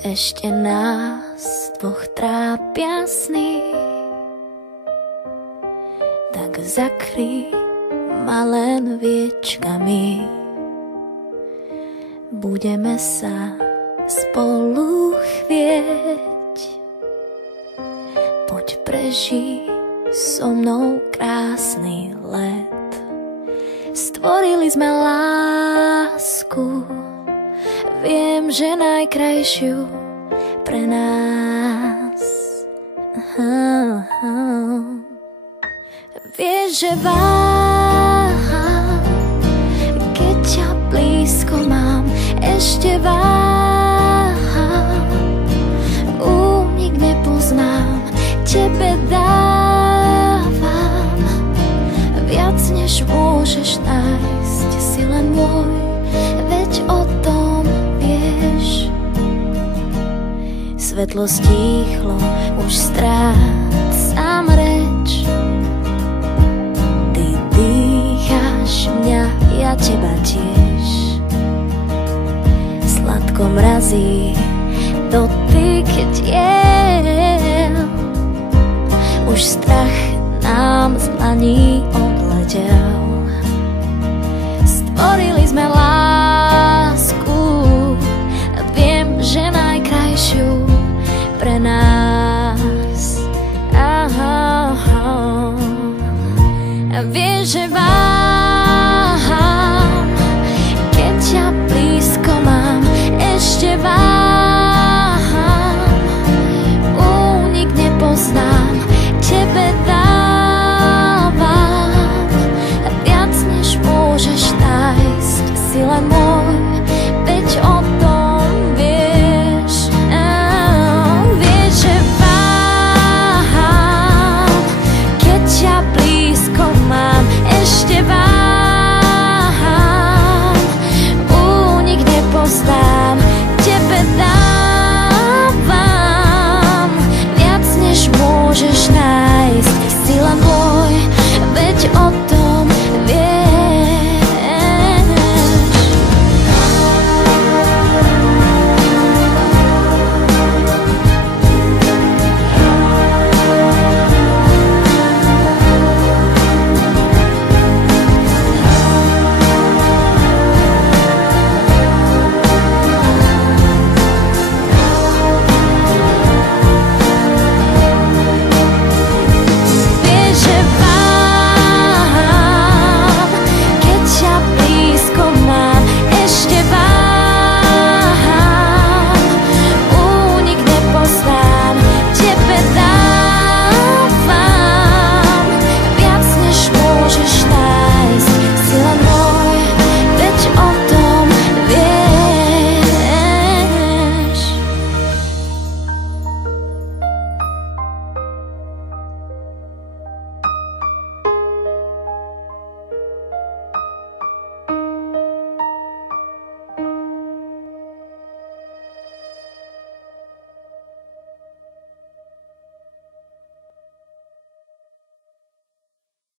Ešte nás dvoch trápia sny, tak zakry ma len viečkami. Budeme sa spolu chvieť, poď prežij so mnou krásny let. Stvorili sme lásku, viem, že najkrajšiu pre nás. Vieš, že váham, keď ťa blízko mám, ešte váham, únik nepoznám, tebe dávam viac, než môžeš nájsť, si len môj, veď o tom vieš. Svetlo stíchlo, už strácam reč, ty dýcháš mňa, ja teba tiež. Sladko mrazí dotyk tiel, už strach nám z dlaní odletel. Stvorili sme lásku, viem, že najkrajšiu pre nás.